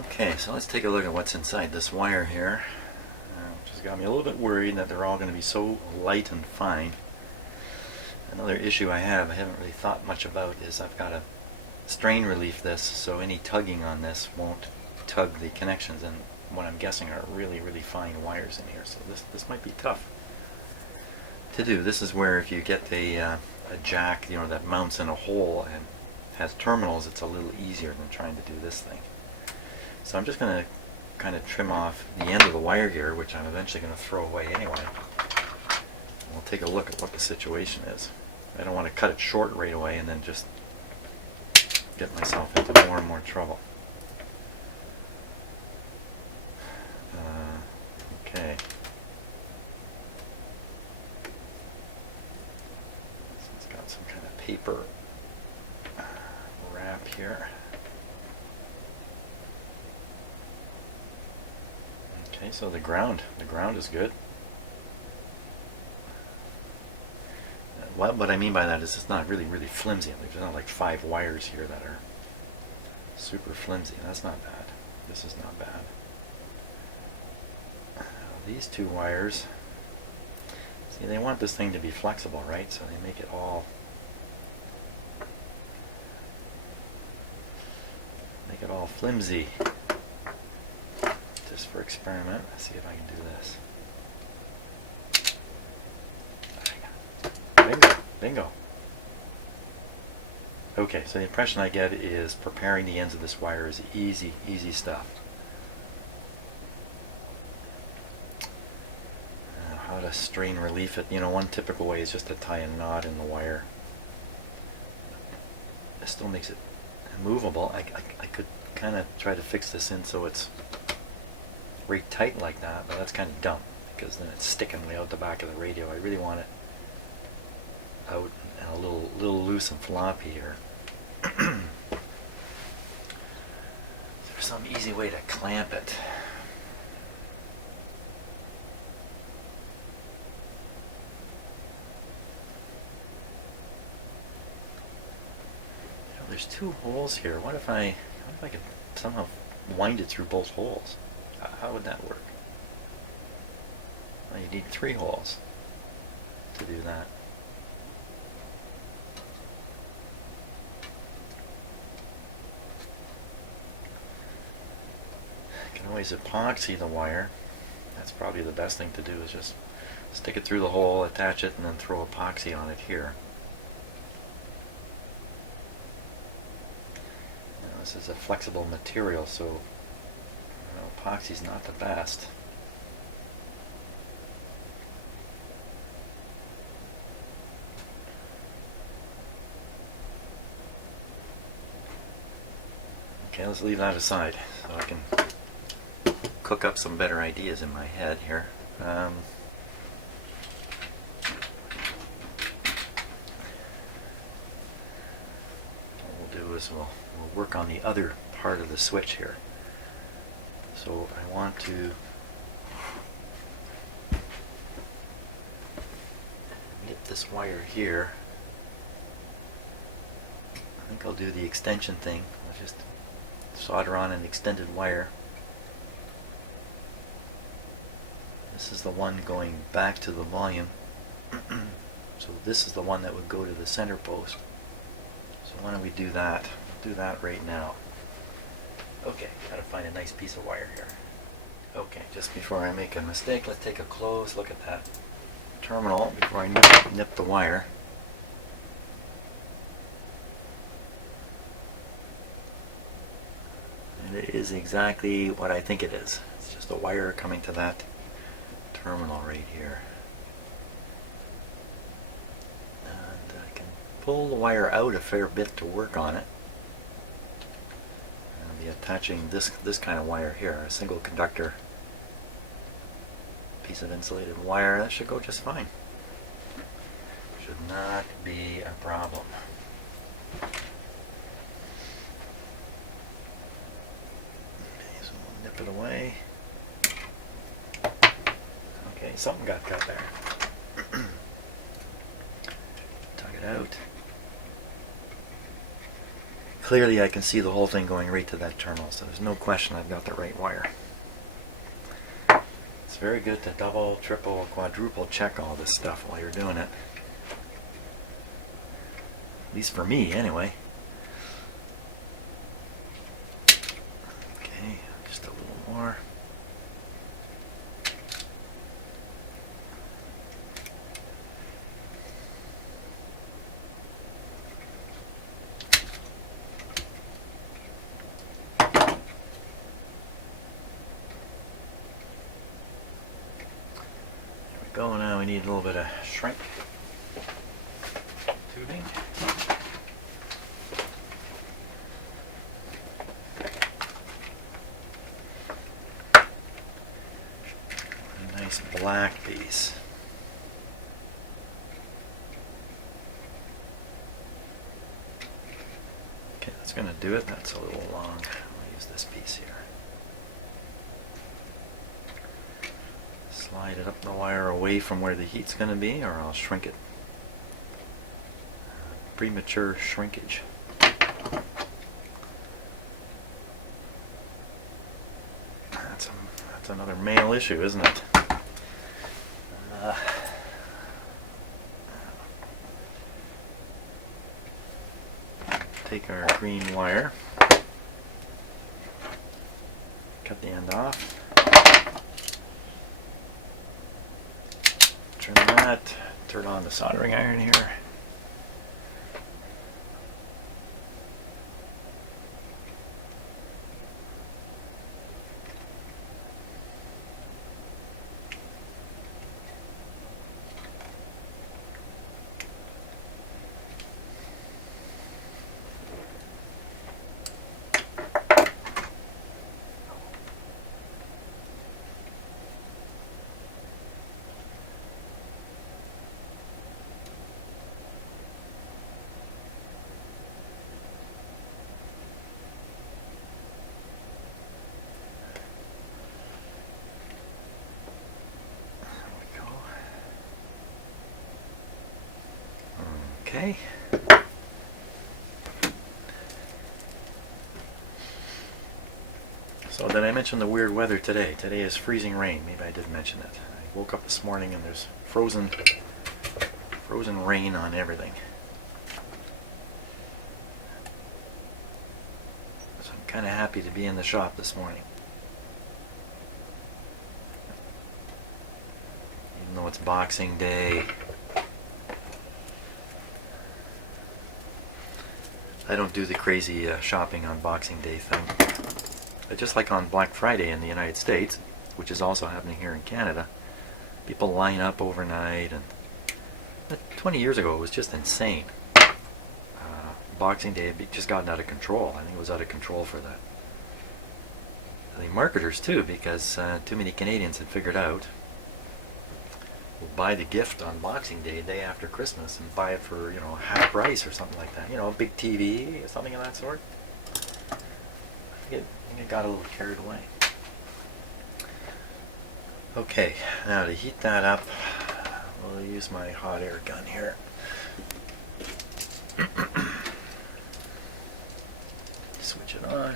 Okay, so let's take a look at what's inside this wire here, which has got me a little bit worried that they're all going to be so light and fine. Another issue I haven't really thought much about, is I've got to strain relief this so any tugging on this won't tug the connections, and what I'm guessing are really, really fine wires in here, so this might be tough to do. This is where if you get a jack, that mounts in a hole and has terminals, it's a little easier than trying to do this thing. So I'm just going to kind of trim off the end of the wire here, which I'm eventually going to throw away anyway. We'll take a look at what the situation is. I don't want to cut it short right away and then just get myself into more and more trouble. Okay. So it's got some kind of paper wrap here. Okay, so the ground is good. What I mean by that is it's not really, really flimsy. There's not like 5 wires here that are super flimsy. That's not bad. This is not bad. These 2 wires, see, they want this thing to be flexible, right? So they make it all flimsy. Just for experiment. Let's see if I can do this. Bingo. Okay, so the impression I get is preparing the ends of this wire is easy stuff. How to strain relief it. One typical way is just to tie a knot in the wire. This still makes it movable. I could kind of try to fix this in so it's very tight like that, but that's kind of dumb because then it's sticking way out the back of the radio. I really want it out and a little loose and floppy here. Is there some easy way to clamp it? There's 2 holes here. What if I could somehow wind it through both holes? How would that work? Well, you need 3 holes to do that. You can always epoxy the wire. That's probably the best thing to do, is just stick it through the hole, attach it, and then throw epoxy on it here. This is a flexible material, so epoxy's not the best. Okay, let's leave that aside so I can cook up some better ideas in my head here. What we'll do is we'll work on the other part of the switch here. So I want to nip this wire here. I think I'll do the extension thing. I'll just solder on an extended wire. This is the one going back to the volume. So this is the one that would go to the center post. So why don't we do that? We'll do that right now. Okay, gotta find a nice piece of wire here. Okay, just before I make a mistake, let's take a close look at that terminal before I nip the wire. And it is exactly what I think it is. It's just a wire coming to that terminal right here. And I can pull the wire out a fair bit to work on it. I'll be attaching this kind of wire here, a single conductor piece of insulated wire. That should go just fine. Should not be a problem. Okay, so we'll nip it away. Okay, something got cut there. Tug it out. clearly I can see the whole thing going right to that terminal, so there's no question I've got the right wire. It's very good to double, triple, quadruple check all this stuff while you're doing it. At least for me, anyway. Okay, just a little more. Go now, we need a little bit of shrink tubing. A nice black piece. Okay, that's going to do it. That's a little long. I'll use this piece here. Slide it up the wire away from where the heat's going to be, or I'll shrink it. Premature shrinkage. That's another male issue, isn't it? Take our green wire, cut the end off. Turn that, turn on the soldering iron here. Okay. So did I mention the weird weather today? Today is freezing rain. Maybe I did mention it. I woke up this morning and there's frozen rain on everything. So I'm kind of happy to be in the shop this morning. Even though it's Boxing Day. I don't do the crazy shopping on Boxing Day thing. But just like on Black Friday in the United States, which is also happening here in Canada, people line up overnight, and 20 years ago it was just insane. Boxing Day had just gotten out of control. I think it was out of control for the marketers too, because too many Canadians had figured out we'll buy the gift on Boxing Day, day after Christmas, and buy it for, half price or something like that. A big TV or something of that sort. I think it got a little carried away. Okay, now to heat that up, we'll use my hot air gun here. Switch it on.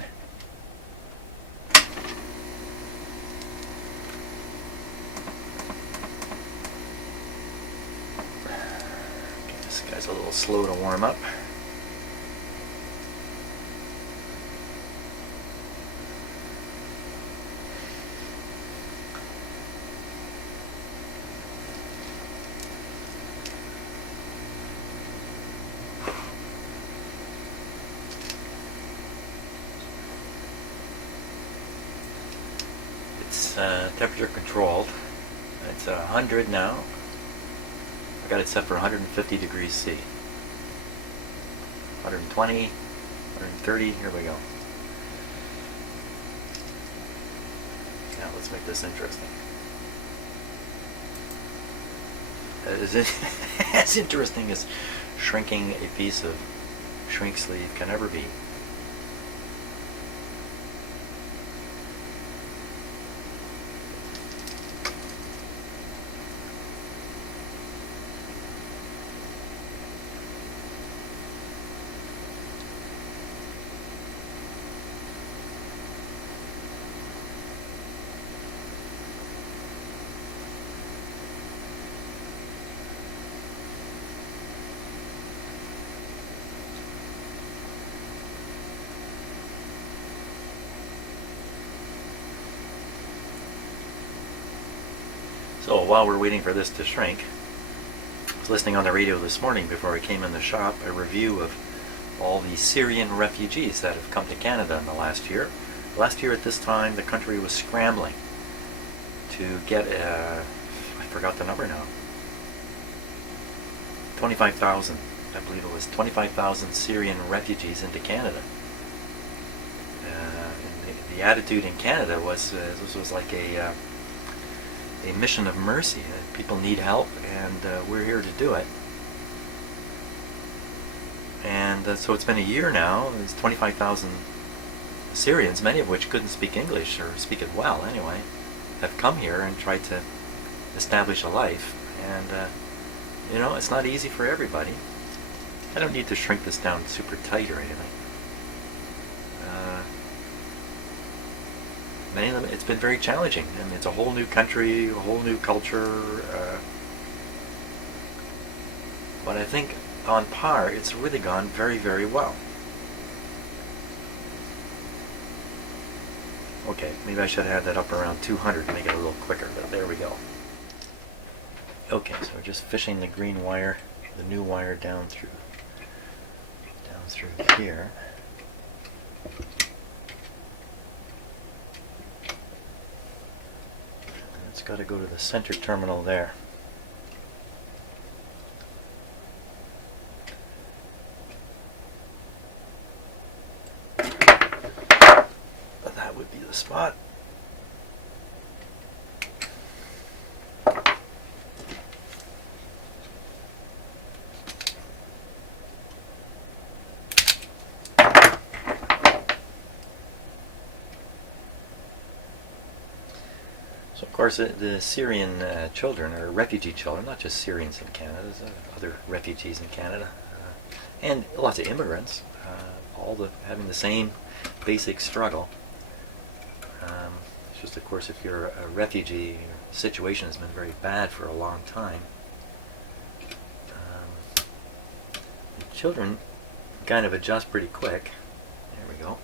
This guy's a little slow to warm up. It's temperature controlled. It's 100 now. I got it set for 150 degrees C. 120, 130, here we go. Now let's make this interesting. As interesting as shrinking a piece of shrink sleeve can ever be. So while we're waiting for this to shrink, I was listening on the radio this morning before I came in the shop, a review of all the Syrian refugees that have come to Canada in the last year. Last year at this time, the country was scrambling to get, I forgot the number now, 25,000, I believe it was 25,000 Syrian refugees into Canada. The attitude in Canada was this was like a mission of mercy. People need help, and we're here to do it. And so it's been a year now. There's 25,000 Syrians, many of which couldn't speak English, or speak it well anyway, have come here and tried to establish a life. And you know, it's not easy for everybody. I don't need to shrink this down super tight or anything. Many of them, it's been very challenging. I mean, it's a whole new country, a whole new culture. But I think on par, it's really gone very, very well. Okay, maybe I should have that up around 200 to make it a little quicker, but there we go. Okay, so we're just fishing the green wire, the new wire down through here. It's got to go to the center terminal there. That would be the spot. So of course the Syrian children, or refugee children, not just Syrians in Canada, there's other refugees in Canada, and lots of immigrants, all having the same basic struggle. It's just, of course, if you're a refugee, your situation has been very bad for a long time. The children kind of adjust pretty quick. There we go.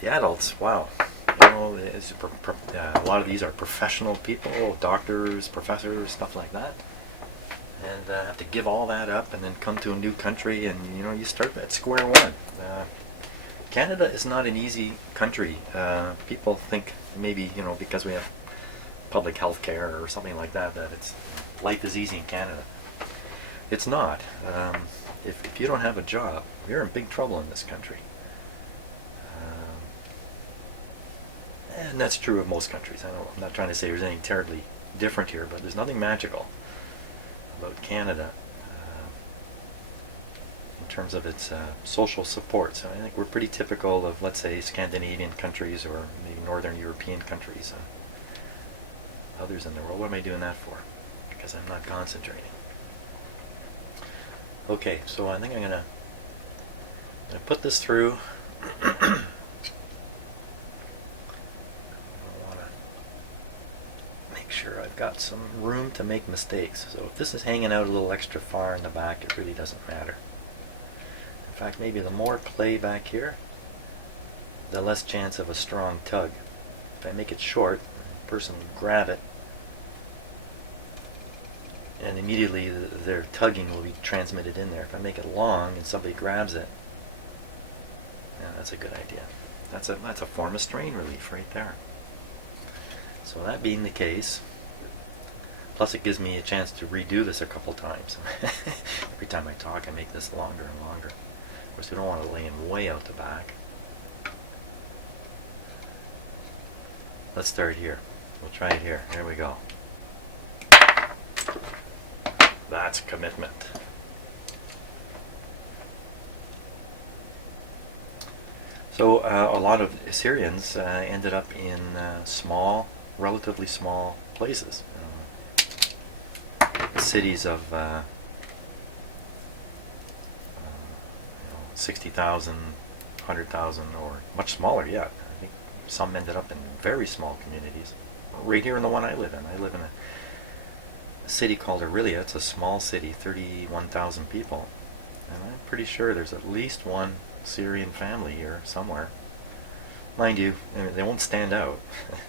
The adults, wow. You know, a lot of these are professional people, doctors, professors, stuff like that. And have to give all that up and then come to a new country, and you know, you start at square one. Canada is not an easy country. People think maybe, you know, because we have public health care or something like that, that life is easy in Canada. It's not. If you don't have a job, you're in big trouble in this country. And that's true of most countries. I'm not trying to say there's anything terribly different here, but there's nothing magical about Canada in terms of its social support. So I think we're pretty typical of, let's say, Scandinavian countries or maybe Northern European countries. Others in the world. What am I doing that for? Because I'm not concentrating. Okay, so I think I'm gonna put this through. Sure, I've got some room to make mistakes. So if this is hanging out a little extra far in the back, it really doesn't matter. In fact, maybe the more clay back here, the less chance of a strong tug. If I make it short, the person will grab it, and immediately their tugging will be transmitted in there. If I make it long and somebody grabs it, yeah, that's a good idea. That's a form of strain relief right there. So that being the case, plus it gives me a chance to redo this a couple times. Every time I talk, I make this longer and longer. Of course, we don't want to lay him way out the back. Let's start here. We'll try it here. Here we go. That's commitment. So a lot of Syrians ended up in relatively small places, cities of 60,000, 100,000, or much smaller yet. I think some ended up in very small communities. Right here in the one I live in. I live in a city called Aurelia. It's a small city, 31,000 people, and I'm pretty sure there's at least one Syrian family here somewhere. Mind you, they won't stand out.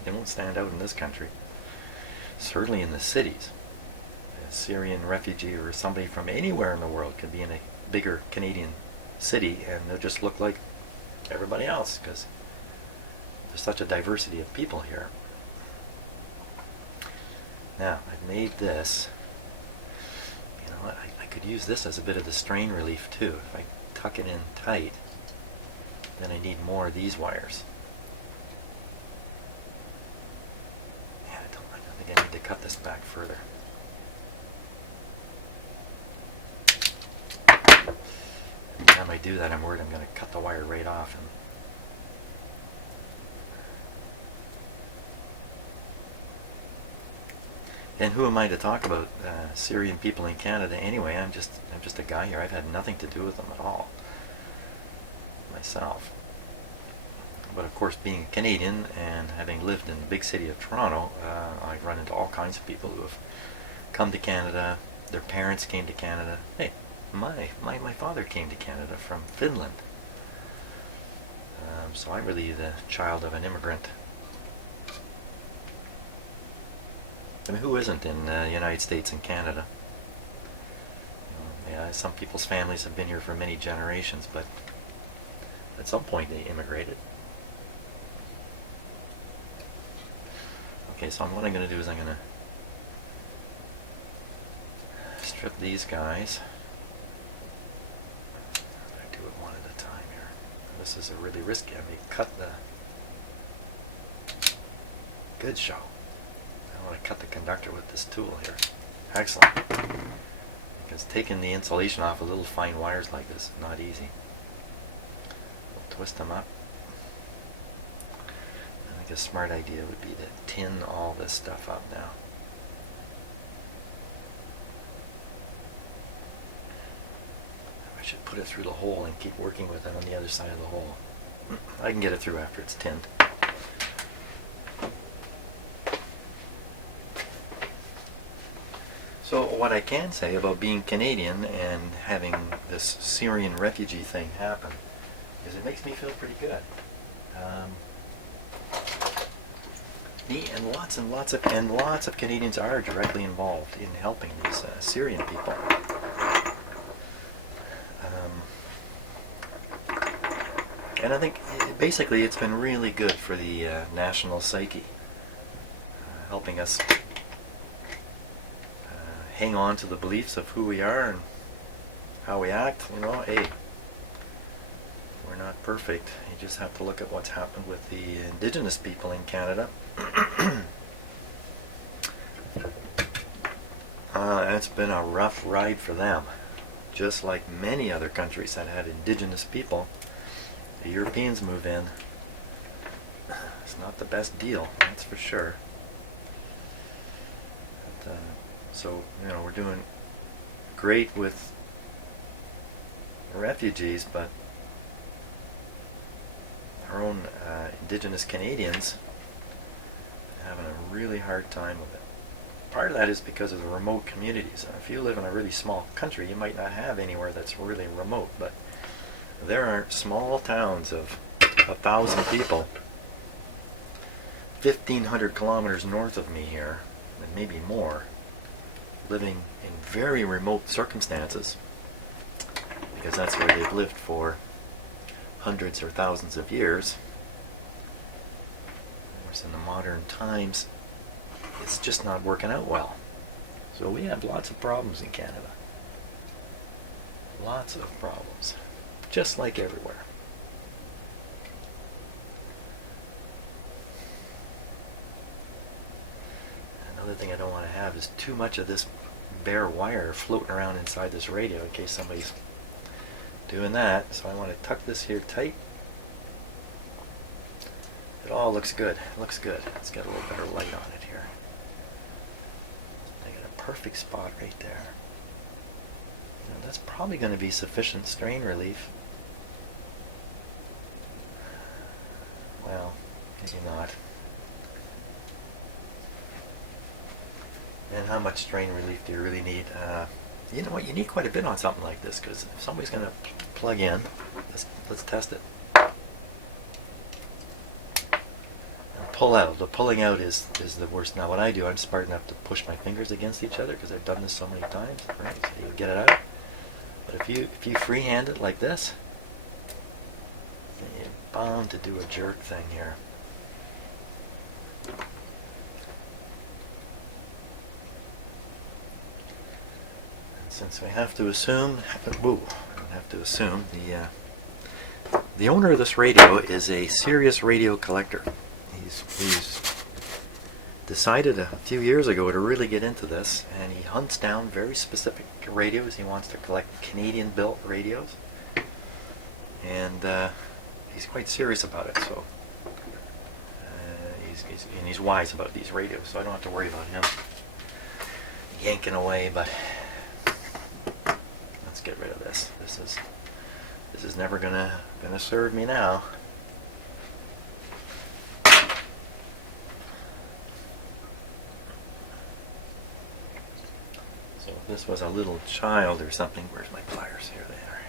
They won't stand out in this country. certainly in the cities. A Syrian refugee or somebody from anywhere in the world could be in a bigger Canadian city and they'll just look like everybody else because there's such a diversity of people here. Now, I've made this. You know what? I could use this as a bit of the strain relief too. If I tuck it in tight, then I need more of these wires. Yeah, I don't think I need to cut this back further. Every time I do that, I'm worried I'm going to cut the wire right off. And who am I to talk about Syrian people in Canada anyway? I'm just a guy here. I've had nothing to do with them at all myself. But of course, being a Canadian and having lived in the big city of Toronto, I've run into all kinds of people who have come to Canada. Their parents came to Canada. Hey, my father came to Canada from Finland. So I'm really the child of an immigrant. I mean, who isn't in the United States and Canada? Yeah, some people's families have been here for many generations, but at some point they immigrated. Okay, so what I'm going to do is I'm going to strip these guys. I do it one at a time here. This is a really risky. I may cut the good show. I want to cut the conductor with this tool here. Excellent. Because taking the insulation off of little fine wires like this is not easy. We'll twist them up. I think a smart idea would be to tin all this stuff up now. I should put it through the hole and keep working with it on the other side of the hole. I can get it through after it's tinned. So what I can say about being Canadian and having this Syrian refugee thing happen is it makes me feel pretty good. Me and lots of Canadians are directly involved in helping these Syrian people. And I think basically it's been really good for the national psyche, helping us hang on to the beliefs of who we are and how we act. You know, hey, we're not perfect. You just have to look at what's happened with the Indigenous people in Canada. It's been a rough ride for them, just like many other countries that had Indigenous people. The Europeans move in. It's not the best deal, that's for sure. But, so, you know, we're doing great with refugees, but our own Indigenous Canadians are having a really hard time with it. Part of that is because of the remote communities. If you live in a really small country, you might not have anywhere that's really remote, but there are small towns of 1,000 people 1,500 kilometers north of me here, and maybe more, living in very remote circumstances, because that's where they've lived for hundreds or thousands of years. Of course, in the modern times, it's just not working out well. So we have lots of problems in Canada. Lots of problems, just like everywhere. Another thing I don't want to have is too much of this bare wire floating around inside this radio in case somebody's doing that. So I want to tuck this here tight. It all looks good. It looks good. Let's get a little better light on it here. I got a perfect spot right there. Now that's probably going to be sufficient strain relief. Well, maybe not. And how much strain relief do you really need? You know what, you need quite a bit on something like this, because if somebody's going to plug in, let's test it. And pull out. The pulling out is the worst. Now what I do, I'm smart enough to push my fingers against each other because I've done this so many times, right? So you get it out. But if you freehand it like this, you're bound to do a jerk thing here. Since we have to assume, the owner of this radio is a serious radio collector. He's decided a few years ago to really get into this, and he hunts down very specific radios. He wants to collect Canadian-built radios, and he's quite serious about it. So he's wise about these radios, so I don't have to worry about him yanking away. But let's get rid of this. This is never gonna serve me now. So if this was a little child or something, where's my pliers? Here they are.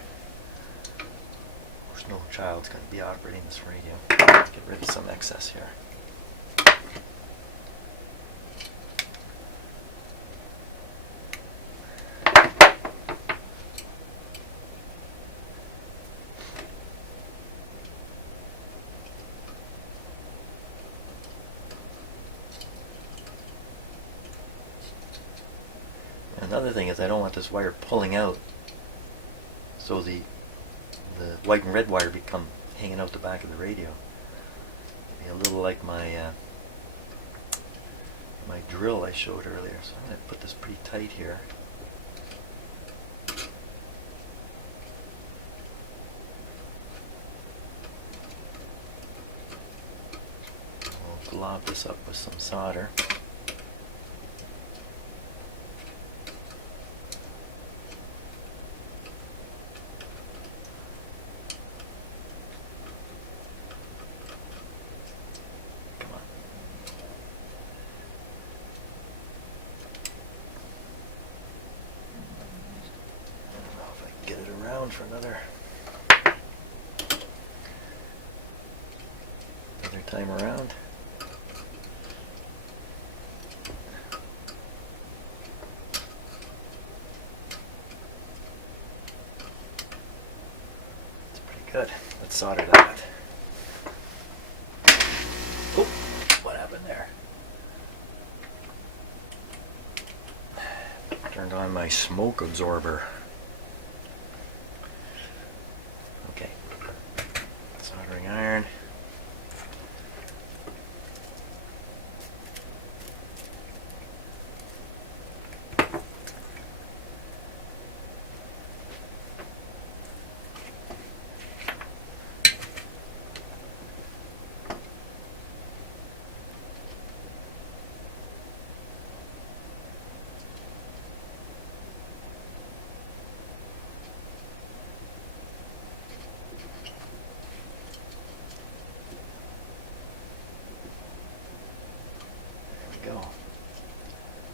Of course, no child's going to be operating this radio. Get rid of some excess here. Another thing is I don't want this wire pulling out, so the white and red wire become hanging out the back of the radio. It'd be a little like my my drill I showed earlier. So I'm going to put this pretty tight here. We'll glob this up with some solder. For another time around. It's pretty good. Let's solder that. Oh, what happened there? Turned on my smoke absorber. Soldering iron.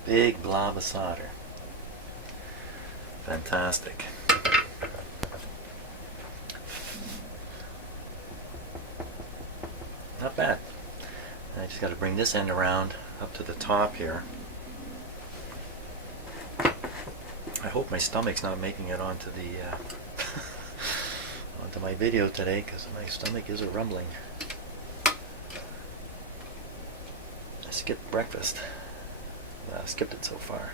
Big blob of solder. Fantastic. Not bad. I just got to bring this end around up to the top here. I hope my stomach's not making it onto the onto my video today, because my stomach is a rumbling. I skipped breakfast. Skipped it so far.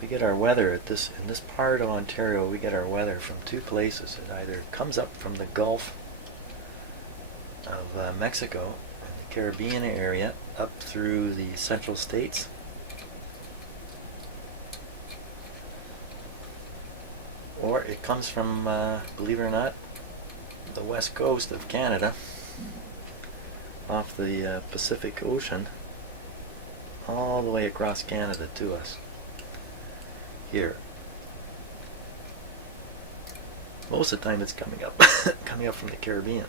We get our weather in this part of Ontario. We get our weather from two places. It either comes up from the Gulf of Mexico and the Caribbean area up through the central states, or it comes from, believe it or not, the west coast of Canada, off the Pacific Ocean, all the way across Canada to us here. Most of the time it's coming up coming up from the Caribbean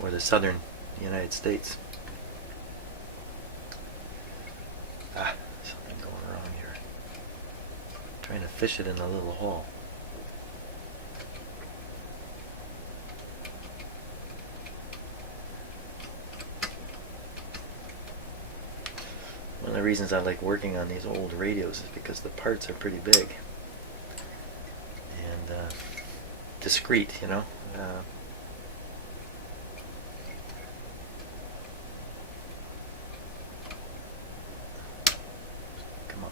or the southern United States. trying to fish it in a little hole. One of the reasons I like working on these old radios is because the parts are pretty big and discreet, you know. Come on.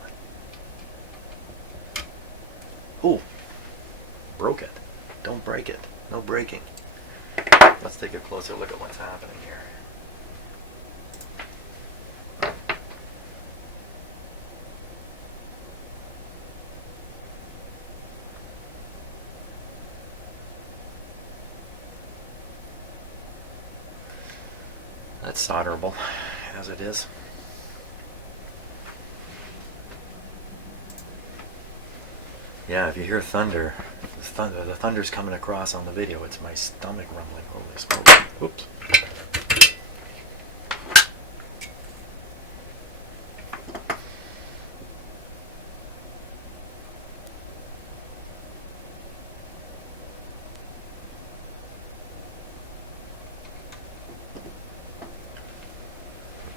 Ooh, broke it. Don't break it. No breaking. Let's take a closer look at what's happening here. That's solderable as it is. Yeah, if you hear thunder, the thunder's coming across on the video. It's my stomach rumbling. Holy smokes. Oops.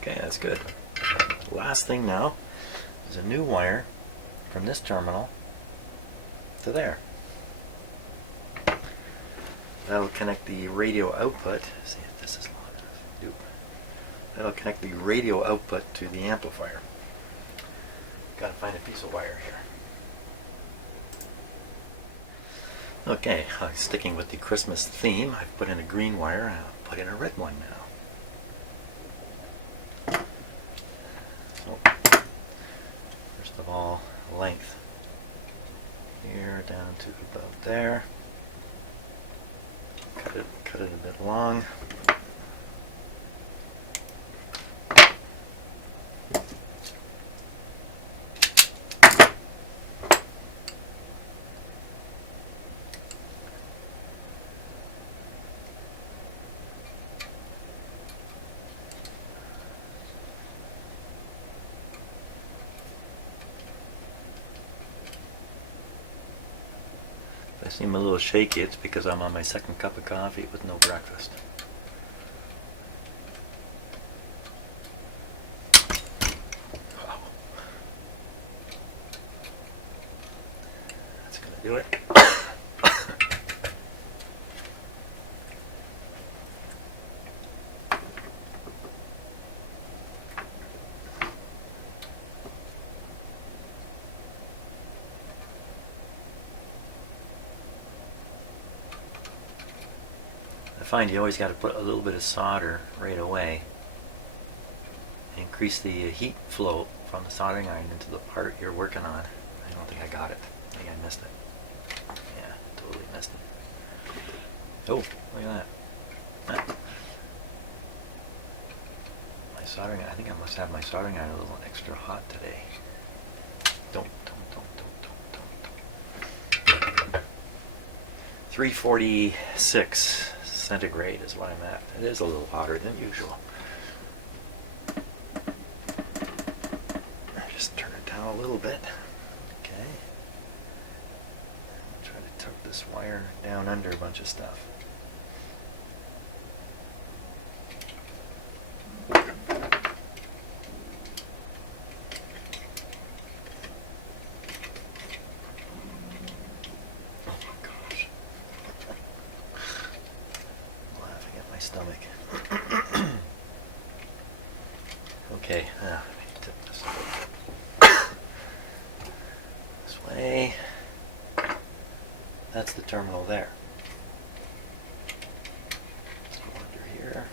Okay, that's good. Last thing now is a new wire from this terminal to there. That'll connect the radio output. See if this is long enough. Nope. That'll connect the radio output to the amplifier. Gotta find a piece of wire here. Okay, sticking with the Christmas theme, I've put in a green wire and I'll put in a red one now. First of all, length. Here down to about there. Cut it a bit long. If I seem a little shaky, it's because I'm on my second cup of coffee with no breakfast. Oh. That's gonna do it. I find you always got to put a little bit of solder right away. Increase the heat flow from the soldering iron into the part you're working on. I don't think I got it. I think I missed it. Yeah, totally missed it. Oh, look at that. My soldering, I think I must have my soldering iron a little extra hot today. Don't. 346 centigrade is what I'm at. It is a little hotter than usual. Just turn it down a little bit. Okay. Try to tuck this wire down under a bunch of stuff. Stomach. Okay, let me tip this a little bit. This way. That's the terminal there. Let's go under here.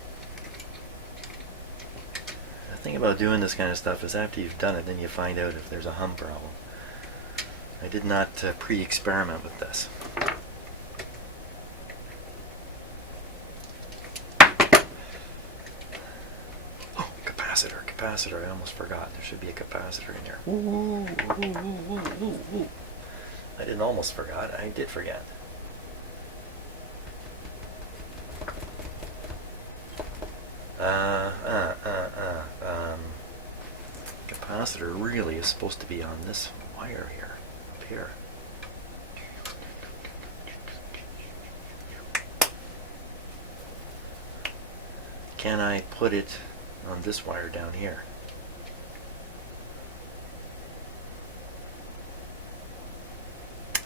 The thing about doing this kind of stuff is after you've done it, then you find out if there's a hum problem. I did not pre-experiment with this. Capacitor, I almost forgot. There should be a capacitor in there. Ooh. I didn't almost forgot. I did forget. Capacitor really is supposed to be on this wire here, up here. Can I put it on this wire down here?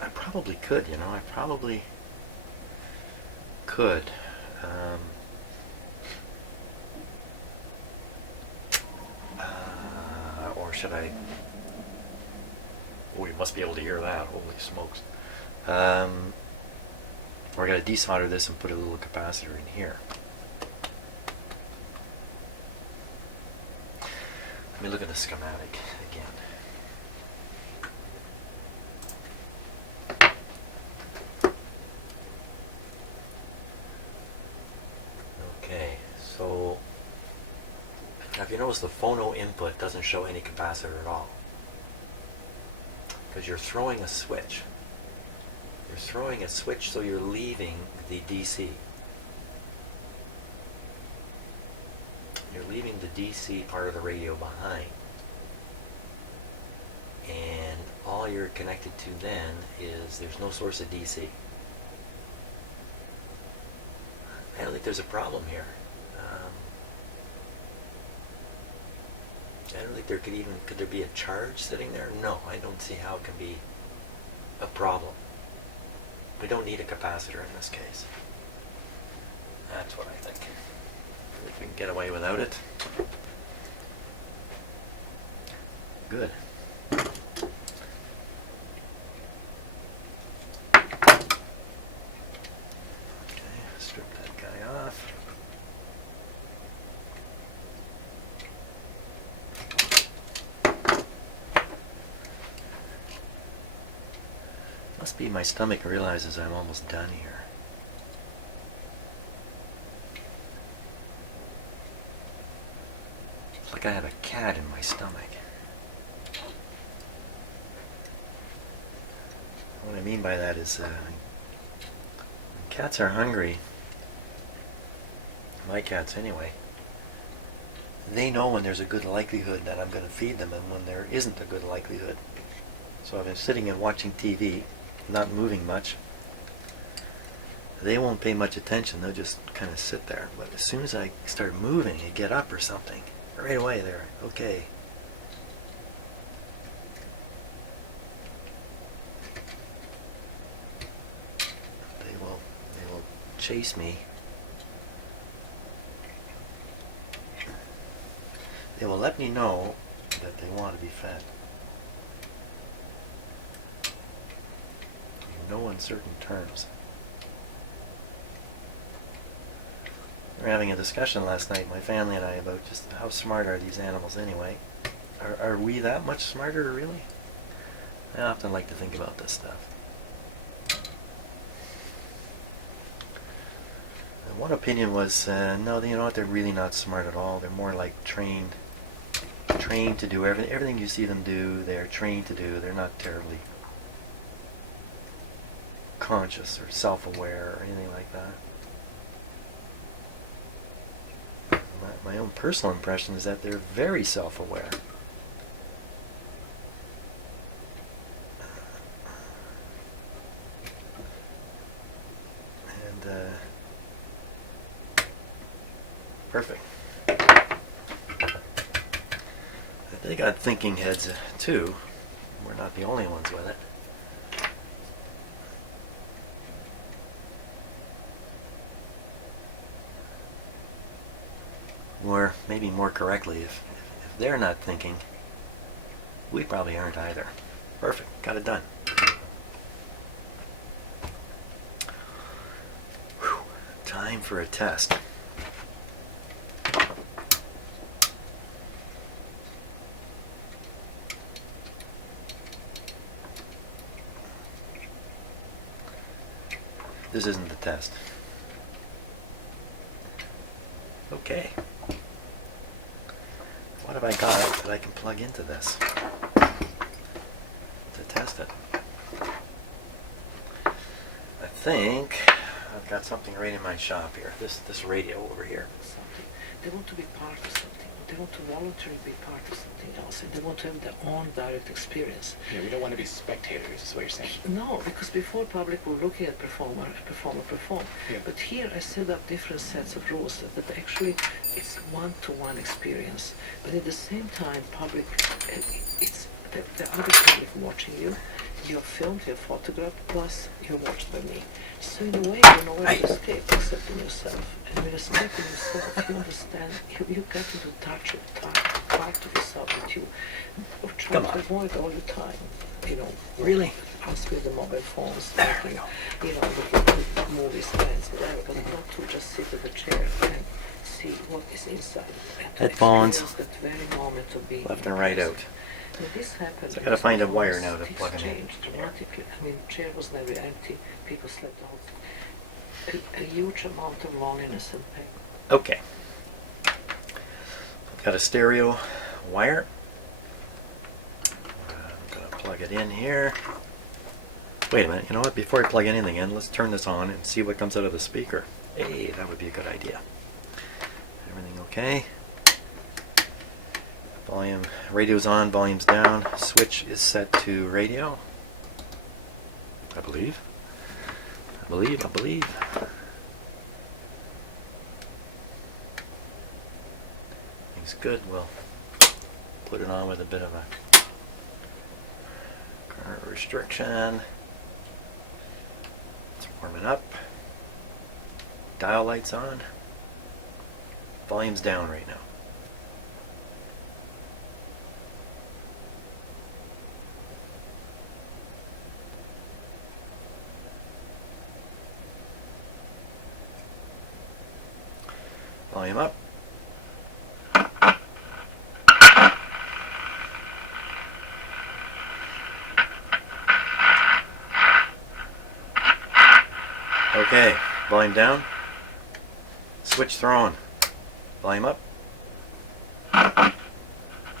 I probably could, you know, I probably could. Or should I? Oh, you must be able to hear that. Holy smokes. Or I gotta desolder this and put a little capacitor in here. Let me look at the schematic again. Okay, so now if you notice, the phono input doesn't show any capacitor at all, because you're throwing a switch. You're throwing a switch, so you're leaving the DC. You're leaving the DC part of the radio behind. And all you're connected to then is there's no source of DC. I don't think there's a problem here. I don't think there could there be a charge sitting there? No, I don't see how it can be a problem. We don't need a capacitor in this case. That's what I think. I think we can get away without it. Good. Okay, strip that guy off. Must be my stomach realizes I'm almost done here. It's like I have a cat in my stomach. What I mean by that is when cats are hungry, my cats anyway, they know when there's a good likelihood that I'm going to feed them and when there isn't a good likelihood. So if I'm sitting and watching TV, not moving much, they won't pay much attention. They'll just kind of sit there. But as soon as I start moving and get up or something, right away they're okay. They will chase me. They will let me know that they want to be fed. In no uncertain terms. We were having a discussion last night, my family and I, about just how smart are these animals anyway. Are we that much smarter, really? I often like to think about this stuff. And one opinion was, no, you know what, they're really not smart at all. They're more like trained to do everything you see them do, they're trained to do. They're not terribly conscious or self-aware or anything like that. My own personal impression is that they're very self-aware. And perfect. They got thinking heads too. We're not the only ones with it. Or maybe more correctly, if they're not thinking, we probably aren't either. Perfect. Got it done. Whew. Time for a test. This isn't the test. Okay. What have I got that I can plug into this to test it? I think I've got something right in my shop here. This radio over here. they want to be part of something. They want to voluntarily be part of something else, and they want to have their own direct experience. Yeah, we don't want to be spectators, is what you're saying. No, because before public were looking at performer perform. Yeah. But here I set up different sets of rules that actually it's one-to-one experience. But at the same time, public, it's the other public watching you. You're filmed, you're photographed, plus you're watched by me. So in a way, you're nowhere to escape except in yourself. And when you escape in yourself, you understand, you get into touch with part of yourself that you try to avoid all the time. You know, Really? us with the mobile phones. There we go. You know, the movies, friends, whatever. But not to just sit at the chair and see what is inside. And to Headphones. experience that very moment of being Left and right out. when this happened, So I gotta find a wire now to things plug it in. changed dramatically. I mean, chair was never empty. People slept the whole time. A huge amount of loneliness and pain. Okay. Got a stereo wire. I'm gonna plug it in here. Wait a minute, you know what? Before I plug anything in, let's turn this on and see what comes out of the speaker. Hey, that would be a good idea. Everything okay? Volume, radio's on, volume's down. Switch is set to radio. I believe. Things good. We'll put it on with a bit of a current restriction. It's warming up. Dial lights on. Volume's down right now. Volume up. Okay, volume down. Switch thrown. Volume up.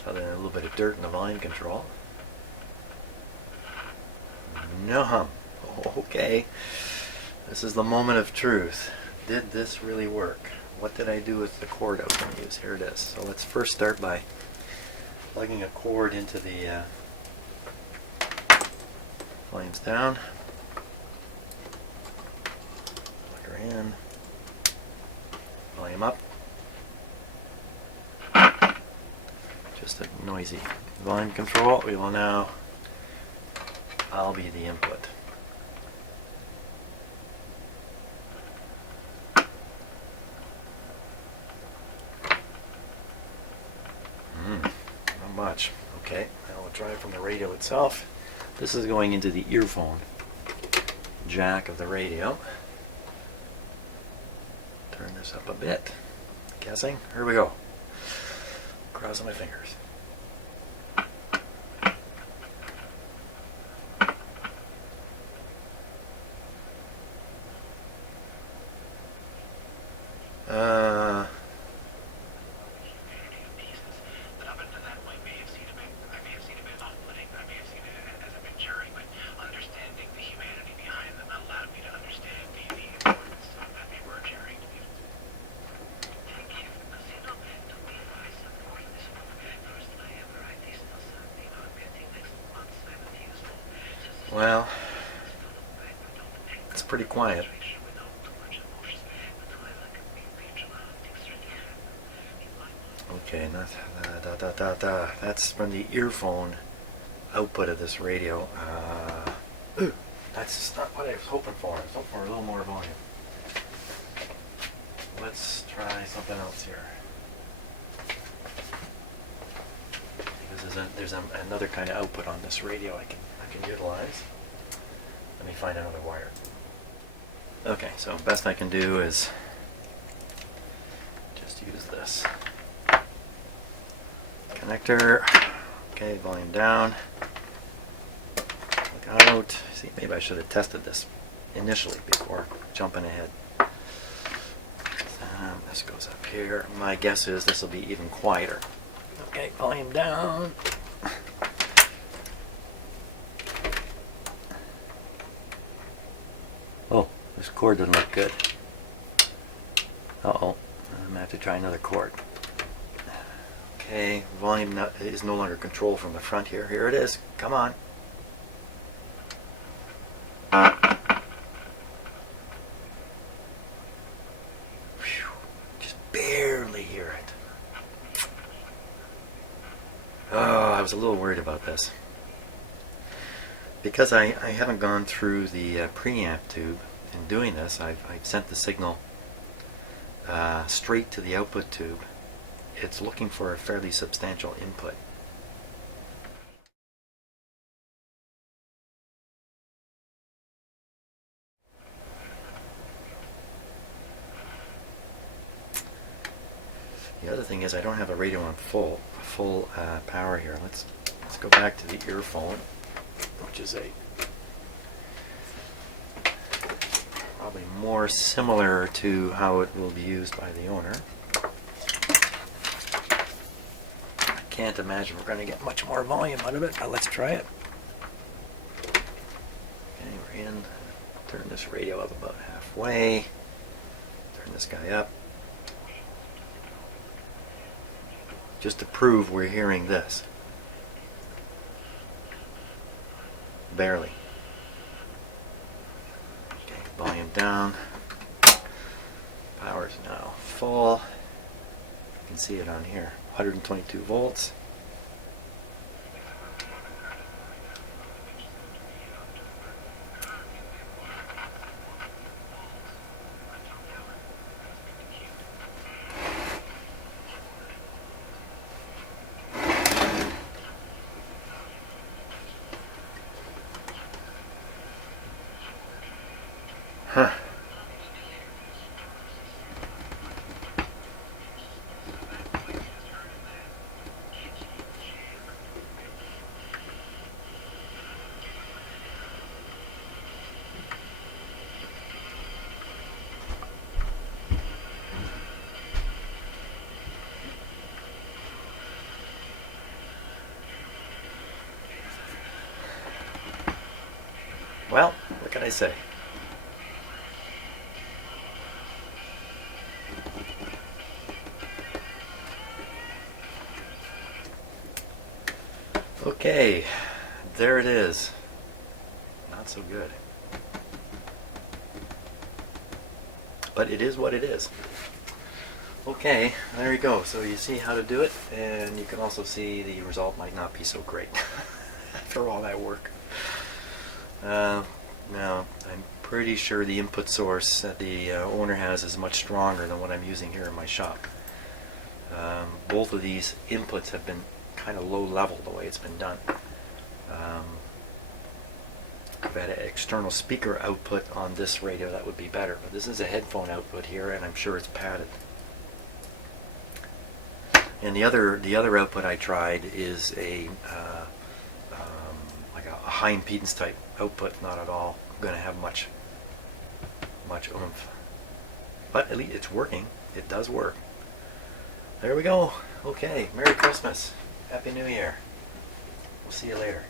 So then a little bit of dirt in the volume control. No hum. Okay. This is the moment of truth. Did this really work? What did I do with the cord I was going to use? Here it is. So let's first start by plugging a cord into the volumes down. Plug her in. Volume up. Just a noisy volume control. We will now, I'll be the input. Not much. Okay, now we'll try it from the radio itself. This is going into the earphone jack of the radio. Turn this up a bit. Guessing? Here we go. Crossing my fingers. Well, it's pretty quiet. Okay, that's from the earphone output of this radio. That's not what I was hoping for. I was hoping for a little more volume. Let's try something else here. Because there's another kind of output on this radio I can utilize. Let me find another wire. Okay, so best I can do is just use this connector. Okay, volume down. Look out. See, maybe I should have tested this initially before jumping ahead. This goes up here. My guess is this will be even quieter. Okay, volume down. Oh, this cord doesn't look good. Uh-oh. I'm going to have to try another chord. Okay, volume is no longer controlled from the front here. Here it is. Come on. Whew. Just barely hear it. Oh, I was a little worried about this. Because I haven't gone through the preamp tube in doing this, I've sent the signal straight to the output tube. It's looking for a fairly substantial input. The other thing is I don't have a radio on full power here. Let's go back to the earphone, which is probably more similar to how it will be used by the owner. I can't imagine we're going to get much more volume out of it, but let's try it. Okay, we're in. Turn this radio up about halfway. Turn this guy up. Just to prove we're hearing this. Barely. Okay, volume down. Power's now full. You can see it on here. 122 volts. Huh. Well, what can I say? Okay, there it is. Not so good. But it is what it is. Okay, there you go. So you see how to do it, and you can also see the result might not be so great after all that work. Now, I'm pretty sure the input source that the owner has is much stronger than what I'm using here in my shop. Both of these inputs have been kind of low level the way it's been done. If I had an external speaker output on this radio, that would be better. But this is a headphone output here, and I'm sure it's padded. And the other output I tried is like a high impedance type output. Not at all going to have much oomph. But at least it's working. It does work. There we go. Okay. Merry Christmas. Happy New Year. We'll see you later.